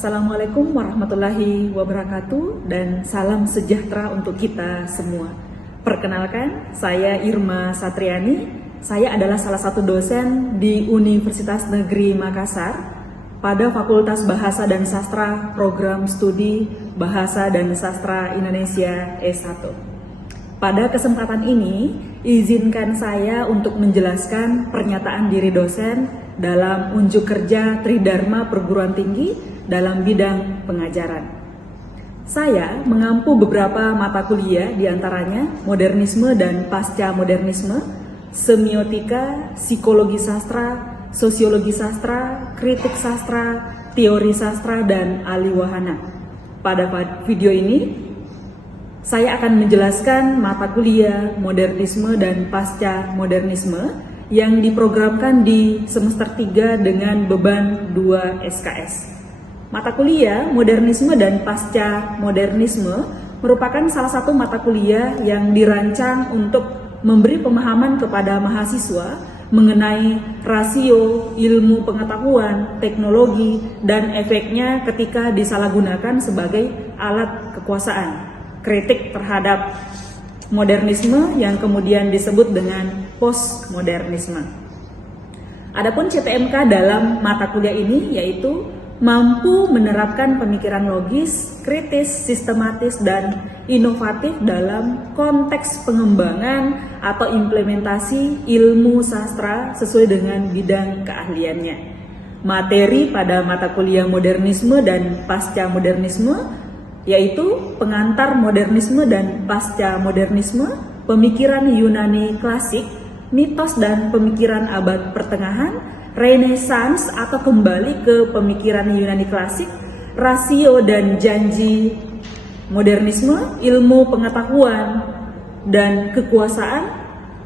Assalamualaikum warahmatullahi wabarakatuh dan salam sejahtera untuk kita semua. Perkenalkan, saya Irma Satriani. Saya adalah salah satu dosen di Universitas Negeri Makassar pada Fakultas Bahasa dan Sastra Program Studi Bahasa dan Sastra Indonesia S1. Pada kesempatan ini, izinkan saya untuk menjelaskan pernyataan diri dosen dalam unjuk kerja Tridharma Perguruan Tinggi dalam bidang pengajaran. Saya mengampu beberapa mata kuliah, diantaranya modernisme dan pasca modernisme, semiotika, psikologi sastra, sosiologi sastra, kritik sastra, teori sastra, dan aliwahana. Pada video ini, saya akan menjelaskan mata kuliah modernisme dan pasca modernisme yang diprogramkan di semester 3 dengan beban 2 SKS. Mata kuliah modernisme dan pasca modernisme merupakan salah satu mata kuliah yang dirancang untuk memberi pemahaman kepada mahasiswa mengenai rasio ilmu pengetahuan, teknologi, dan efeknya ketika disalahgunakan sebagai alat kekuasaan. Kritik terhadap modernisme yang kemudian disebut dengan postmodernisme. Adapun CPMK dalam mata kuliah ini yaitu mampu menerapkan pemikiran logis, kritis, sistematis, dan inovatif dalam konteks pengembangan atau implementasi ilmu sastra sesuai dengan bidang keahliannya. Materi pada mata kuliah modernisme dan pasca modernisme yaitu pengantar modernisme dan pasca modernisme, pemikiran Yunani klasik, mitos dan pemikiran abad pertengahan, Renaissance atau kembali ke pemikiran Yunani klasik, rasio dan janji modernisme, ilmu pengetahuan dan kekuasaan,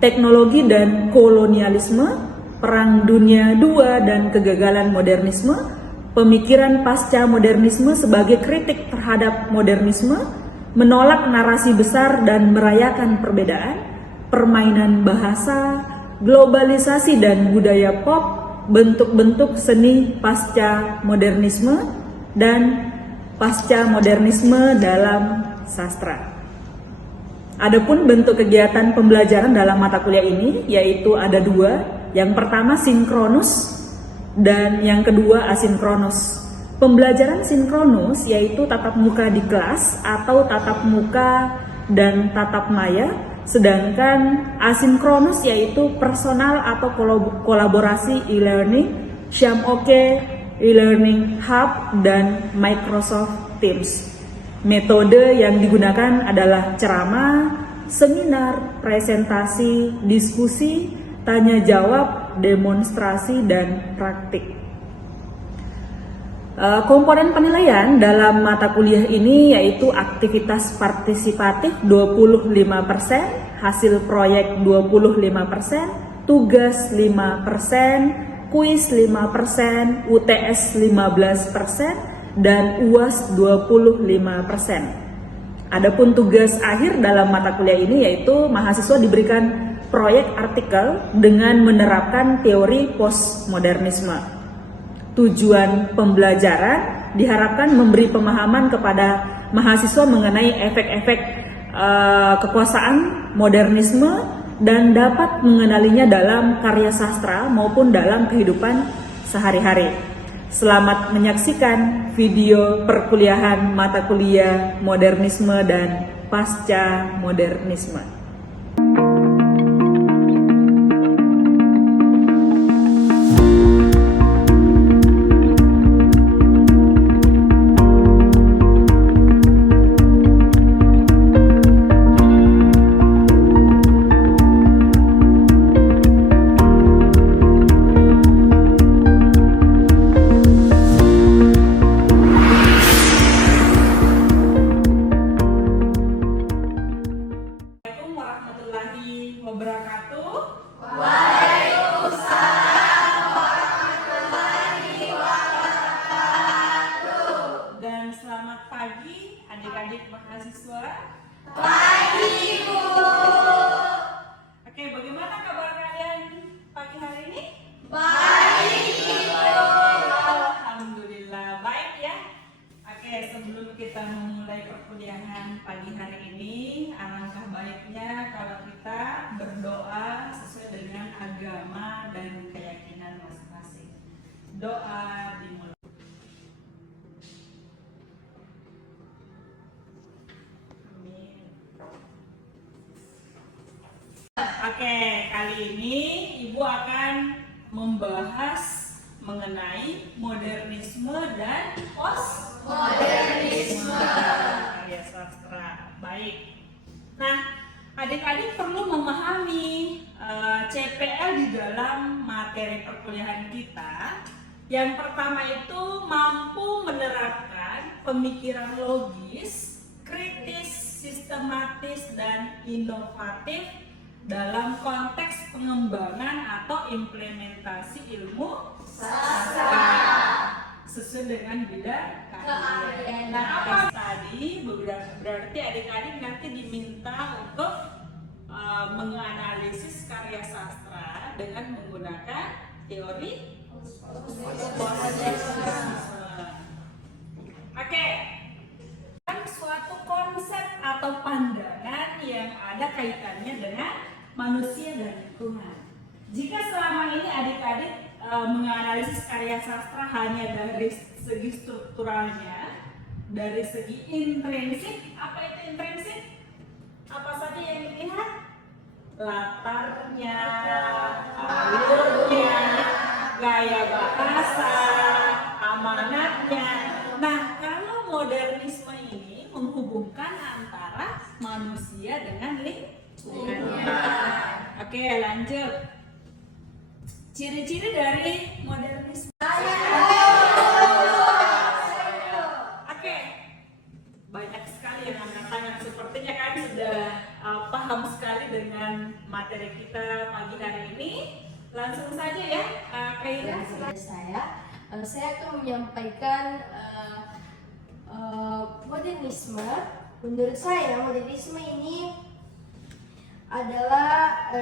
teknologi dan kolonialisme, Perang Dunia II dan kegagalan modernisme, pemikiran pasca modernisme sebagai kritik terhadap modernisme, menolak narasi besar dan merayakan perbedaan, permainan bahasa, globalisasi dan budaya pop, bentuk-bentuk seni pasca modernisme, dan pasca modernisme dalam sastra. Adapun bentuk kegiatan pembelajaran dalam mata kuliah ini yaitu ada dua. Yang pertama sinkronus dan yang kedua asinkronus. Pembelajaran sinkronus yaitu tatap muka di kelas atau tatap muka dan tatap maya, sedangkan asinkronus yaitu personal atau kolaborasi e-learning, Syamoke e-learning hub, dan Microsoft Teams. Metode yang digunakan adalah ceramah, seminar, presentasi, diskusi, tanya jawab, demonstrasi, dan praktik. Komponen penilaian dalam mata kuliah ini yaitu aktivitas partisipatif 25%, hasil proyek 25%, tugas 5%, kuis 5%, UTS 15%, dan UAS 25%. Adapun tugas akhir dalam mata kuliah ini yaitu mahasiswa diberikan proyek artikel dengan menerapkan teori postmodernisme. Tujuan pembelajaran diharapkan memberi pemahaman kepada mahasiswa mengenai efek-efek kekuasaan modernisme dan dapat mengenalinya dalam karya sastra maupun dalam kehidupan sehari-hari. Selamat menyaksikan video perkuliahan mata kuliah modernisme dan pasca modernisme. Wabarakatuh. Waalaikumsalam warahmatullahi wabarakatuh. Dan selamat pagi adik-adik mahasiswa. Pagi, Bu. Oke, bagaimana kabar kalian pagi hari ini? Baik, Bu. Alhamdulillah baik ya. perkuliahan pagi hari ini, alangkah baiknya kalau kita berdoa sesuai dengan agama dan keyakinan masing-masing. Doa dimulai. Amin. Oke, kali ini Ibu akan membahas mengenai modernisme dan postmodernisme karya sastra. Baik. Nah, adik-adik perlu memahami CPL di dalam materi perkuliahan kita. Yang pertama itu mampu menerapkan pemikiran logis, kritis, sistematis, dan inovatif dalam konteks pengembangan atau implementasi ilmu sastra sesuai dengan bidang keahlian. Nah, apa tadi berarti adik-adik nanti diminta untuk menganalisis karya sastra dengan menggunakan teori postmodernisme. Oke. Suatu konsep atau pandangan yang ada kaitannya dengan manusia dan lingkungan. Jika selama ini adik-adik menganalisis karya sastra hanya dari segi strukturalnya, dari segi intrinsik, apa itu intrinsik? Apa saja yang dilihat? Latarnya, alurnya, gaya bahasa, amanatnya. Nah, kalau modernisme ini menghubungkan antara manusia dengan lingkungannya. Oke, lanjut. Ciri-ciri dari modernisme. Oke, banyak sekali yang angkat tangan. Sepertinya kan sudah paham sekali dengan materi kita pagi hari ini. Langsung saja ya, Kaira. Saya akan menyampaikan modernisme. Menurut saya modernisme ini adalah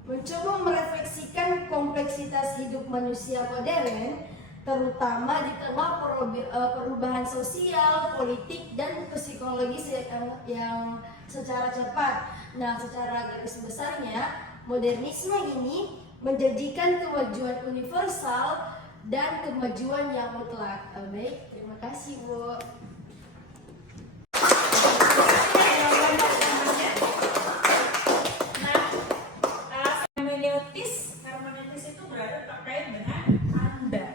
mencoba merefleksikan kompleksitas hidup manusia modern, terutama di tengah perubahan sosial, politik, dan psikologis yang secara cepat. Nah, secara garis besarnya, modernisme ini menjadikan kemajuan universal dan kemajuan yang mutlak. Baik, terima kasih, Bu. Hermeneutis itu berarti terkait dengan tanda,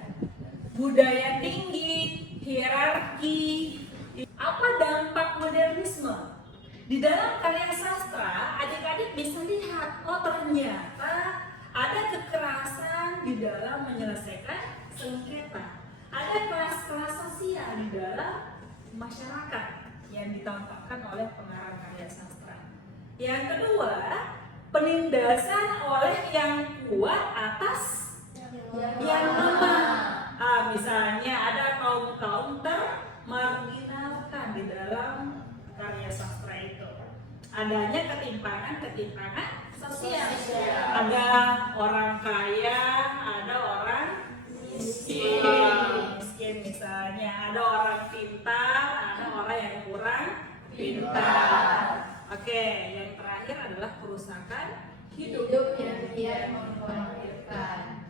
budaya tinggi, hierarki. Apa dampak modernisme? Di dalam karya sastra, adik-adik bisa lihat, oh ternyata ada kekerasan di dalam menyelesaikan sengketa. Ada kelas-kelas sosial di dalam masyarakat yang ditampakkan oleh pengarang karya sastra. Yang kedua, penindasan oleh yang kuat atas yang lemah. Misalnya ada kaum-kaum termarginalkan di dalam karya sastra itu. Adanya ketimpangan sosial. Ada orang kaya, ada orang miskin misalnya. Ada orang pintar, ada orang yang kurang pintar. Oke, yang terakhir adalah kerusakan hidup yang dia mengkhawatirkan.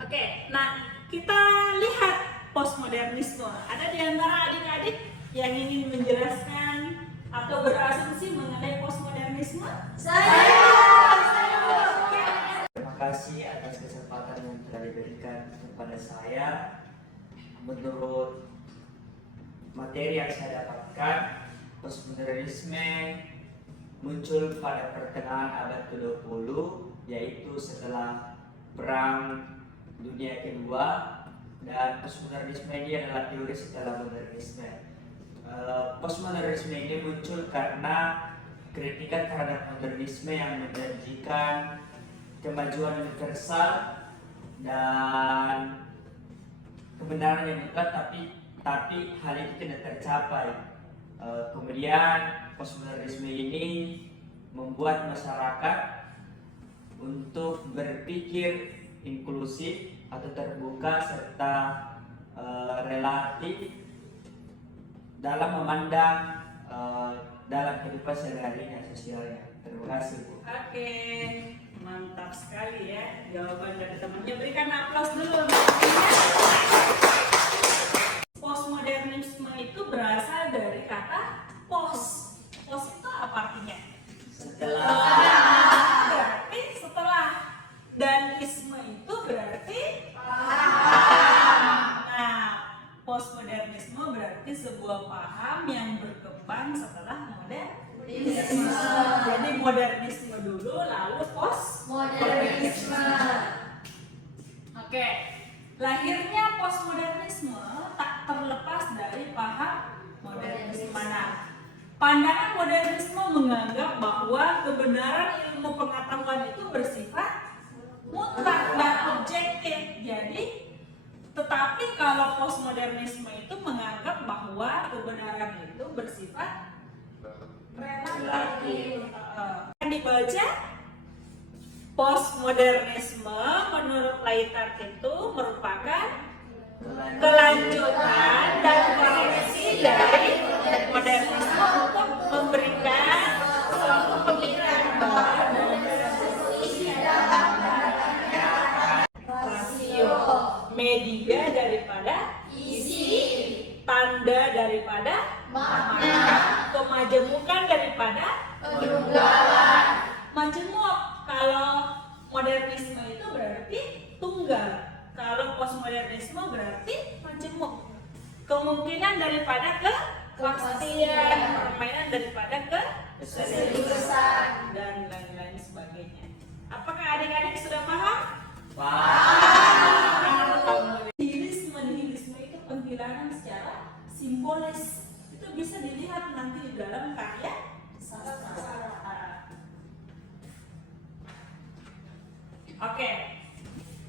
Oke, nah kita lihat postmodernisme. Ada di antara adik-adik yang ingin menjelaskan atau berasumsi mengenai postmodernisme? Saya. Terima kasih atas kesempatan yang telah diberikan kepada saya. Menurut materi yang saya dapatkan, postmodernisme muncul pada pertengahan abad ke-20, yaitu setelah Perang Dunia Kedua, dan postmodernisme ini adalah teori setelah modernisme. Postmodernisme ini muncul karena kritikan terhadap modernisme yang menjanjikan kemajuan universal dan kebenaran yang mutlak, tapi hal itu tidak tercapai. Kemudian postmodernisme ini membuat masyarakat untuk berpikir inklusif atau terbuka serta relatif dalam memandang dalam kehidupan sehari-harinya sosialnya. Terima kasih, Bu. Oke, mantap sekali ya jawaban dari temannya. Berikan aplaus dulu. Postmodernisme itu berasal dari kata pos. Pos itu apa artinya? Setelah Berarti setelah. Dan isme itu berarti nah, postmodernisme berarti sebuah paham yang berkembang setelah modernisme. Jadi modernisme dulu, lalu postmodernisme. Oke, lahirnya postmodernisme tak terlepas dari paham modernisme. Nah, pandangan modernisme menganggap bahwa kebenaran ilmu pengetahuan itu bersifat mutlak dan objektif. Jadi, tetapi kalau postmodernisme itu menganggap bahwa kebenaran itu bersifat relatif. Yang dibaca, postmodernisme menurut Lyotard itu merupakan kelanjutan dan koreksi dari modernisme untuk memberikan suatu pemikiran bahwa rasio, media daripada isi, tanda daripada makna, kemajemukan daripada penunggalan. Majemuk kalau modernisme itu berarti tunggal, kalau postmodernisme berarti majemuk. Kemungkinan daripada kepastian, permainan daripada keseriusan, dan lain-lain sebagainya. Apakah adik-adik sudah paham? Nihilisme itu penghilangan secara simbolis. Itu bisa dilihat nanti di dalam karya sastra. Oke,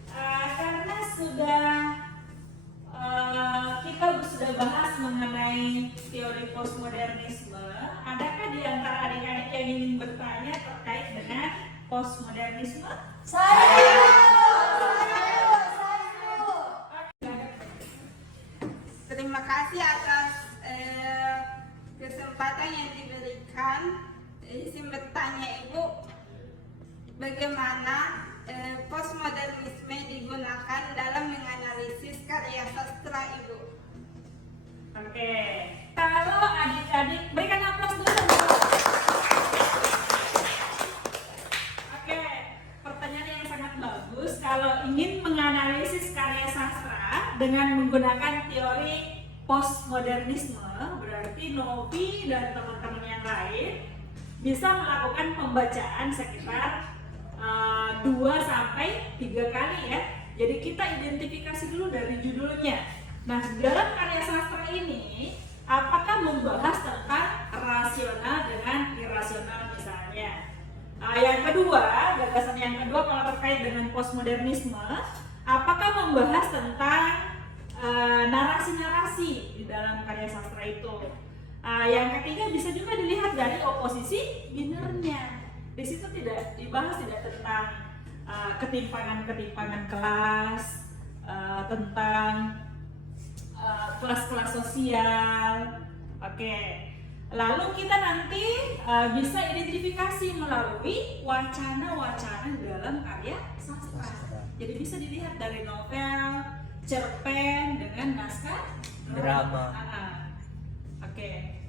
karena kita sudah bahas mengenai teori postmodernisme, adakah di antara adik-adik yang ingin bertanya terkait dengan postmodernisme? Terima kasih atas kesempatan yang diberikan. Izin bertanya Ibu, bagaimana postmodernisme digunakan dalam menganalisis karya sastra Ibu? Oke, kalau adik-adik berikan aplaus dulu. Oke, pertanyaan yang sangat bagus. Kalau ingin menganalisis karya sastra dengan menggunakan teori postmodernisme, berarti Novi dan teman-teman yang lain bisa melakukan pembacaan sekitar 2-3 kali ya. Jadi kita identifikasi dulu dari judulnya. Nah, dalam karya sastra ini apakah membahas tentang rasional dengan irasional misalnya? Yang kedua, gagasan yang kedua kalau terkait dengan postmodernisme, apakah membahas tentang narasi-narasi di dalam karya sastra itu? Yang ketiga bisa juga dilihat dari oposisi binernya. Di situ tidak dibahas tentang ketimpangan-ketimpangan kelas, tentang kelas-kelas sosial. Oke. Lalu kita nanti bisa identifikasi melalui wacana-wacana di dalam karya sastra. Jadi bisa dilihat dari novel, cerpen dengan naskah Drama. Oke.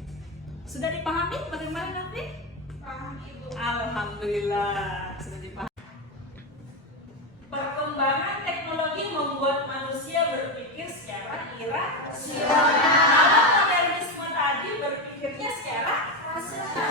Sudah dipahami bagaimana nanti? Paham Ibu. Alhamdulillah sudah dipahami. Perkembangan teknologi membuat manusia berpikir secara irasional. Modernisme tadi berpikirnya secara rasional.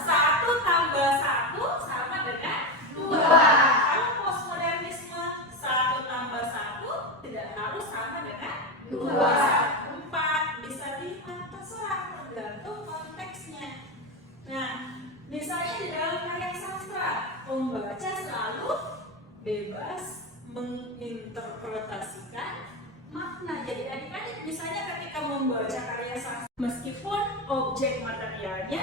1 tambah 1 sama dengan 2. Kalau postmodernisme 1 tambah 1 tidak harus sama dengan 2. 4 bisa 5, terserah tergantung konteksnya. Nah, misalnya di dalam karya sastra, pembaca selalu bebas menginterpretasikan makna. Jadi adik-adik misalnya ketika membaca karya sastra, meskipun objek materialnya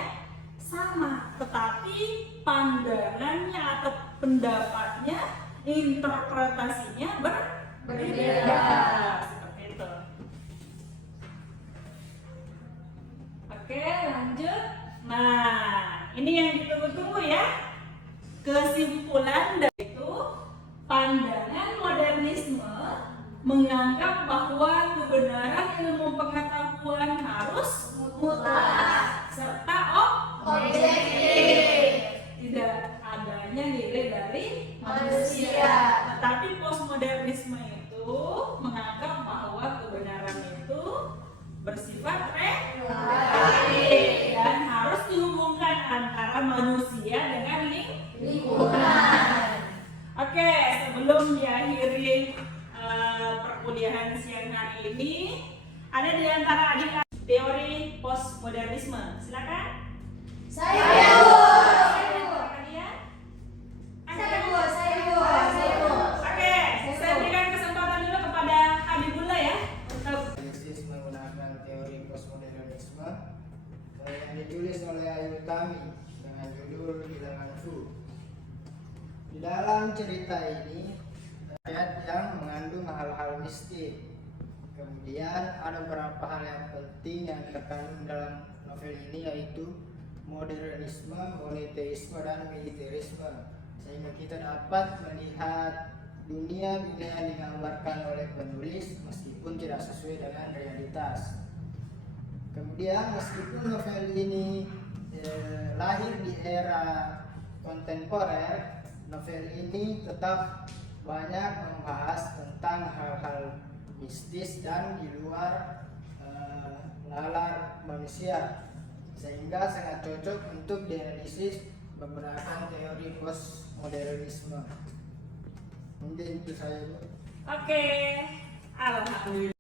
sama, tetapi pandangannya atau pendapatnya, interpretasinya berbeda. Seperti itu. Oke, lanjut. Nah, ini yang ditunggu-tunggu ya. Kesimpulan dari itu, pandangan modernisme menganggap bahwa kebenaran ilmu pengetahuan harus mutlak serta objektif, tidak adanya nilai dari manusia. Tetapi postmodernisme itu menganggap bahwa kebenaran itu bersifat relatif dan harus dihubungkan antara manusia dengan lingkungan. Oke, sebelum diakhiri perkuliahan siang hari ini, ada di antara adik teori postmodernisme. Silakan. Saya Oke, saya berikan kesempatan dulu kepada Habibullah ya untuk Analisis menggunakan teori postmodernisme yang ditulis oleh Ayu Tami dengan judul Bilangan Fu. Di dalam cerita ini ayat yang mengandung hal-hal mistik. Kemudian ada beberapa hal yang penting yang terkandung dalam novel ini, yaitu modernisme, monoteisme, dan militerisme, sehingga kita dapat melihat dunia yang digambarkan oleh penulis meskipun tidak sesuai dengan realitas. Kemudian meskipun novel ini lahir di era kontemporer, novel ini tetap banyak membahas tentang hal-hal mistis dan di luar nalar manusia, sehingga sangat cocok untuk dianalisis menggunakan teori postmodernisme. Mungkin itu saya, Bu. Oke, alhamdulillah.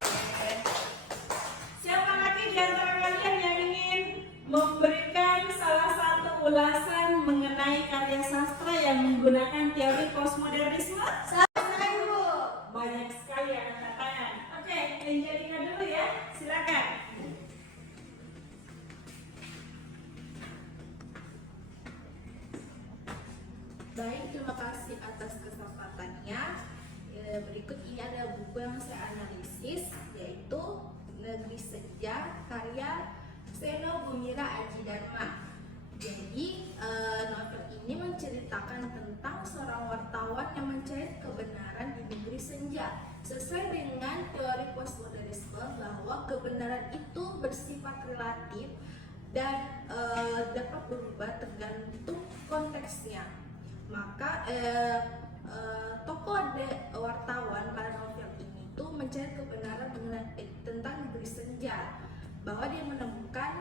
Siapa lagi di antara kalian yang ingin memberikan salah satu ulasan mengenai karya sastra yang menggunakan teori postmodernisme? Banyak sekali yang angkat tangan. Oke, Angelina dulu ya, silakan. Baik, terima kasih atas kesempatannya. Berikut ini ada buku yang saya analisis, yaitu Negeri Senja karya Seno Bumira Aji Dharma. Jadi novel ini menceritakan tentang seorang wartawan yang mencari kebenaran di negeri senja. Sesuai dengan teori postmodernisme bahwa kebenaran itu bersifat relatif dan dapat berubah tergantung konteksnya. Maka tokoh wartawan pada novel ini tuh mencari kebenaran mengenai tentang negeri senja, bahwa dia menemukan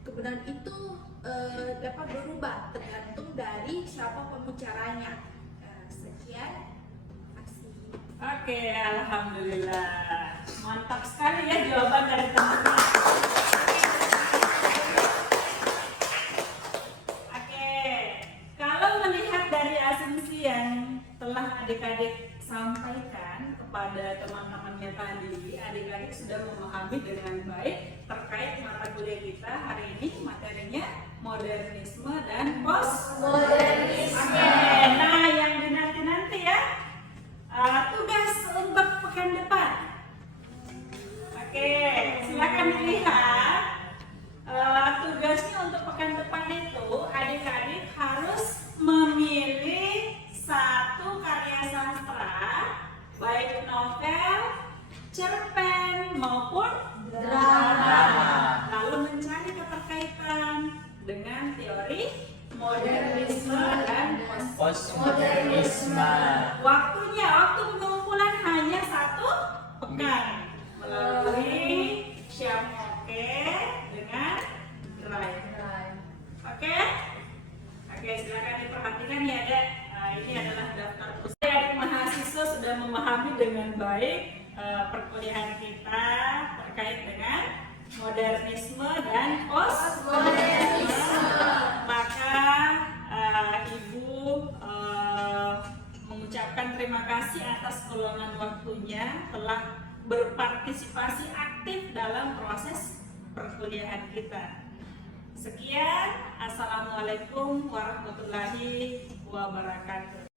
kebenaran itu dapat berubah tergantung dari siapa pembicaranya. Sekian, terima kasih. Oke, alhamdulillah. Mantap sekali ya jawaban dari teman-teman. Oke, kalau melihat dari asumsi yang telah adik-adik sampaikan kepada teman-temannya tadi, adik-adik sudah memahami dengan baik terkait mata kuliah kita hari ini, materinya modernisme dan postmodernisme. Oke, nah yang dinanti-nanti ya, tugas untuk pekan depan. Oke, silakan dilihat. Tugasnya untuk pekan depan itu, adik-adik harus memilih satu karya sastra, baik novel, cerpen maupun drama, lalu mencari keterkaitan dengan teori modernisme dan Postmodernisme. waktunya, waktu pengumpulan hanya 1 pekan melalui Syamoke dengan Drive. Oke? Oke, silakan diperhatikan ya, Dek. Ini adalah daftar usaha. Mahasiswa sudah memahami dengan baik perkuliahan kita terkait dengan modernisme dan postmodernisme. Maka Ibu mengucapkan terima kasih atas keluangan waktunya telah berpartisipasi aktif dalam proses perkuliahan kita. Sekian, assalamualaikum warahmatullahi wabarakatuh.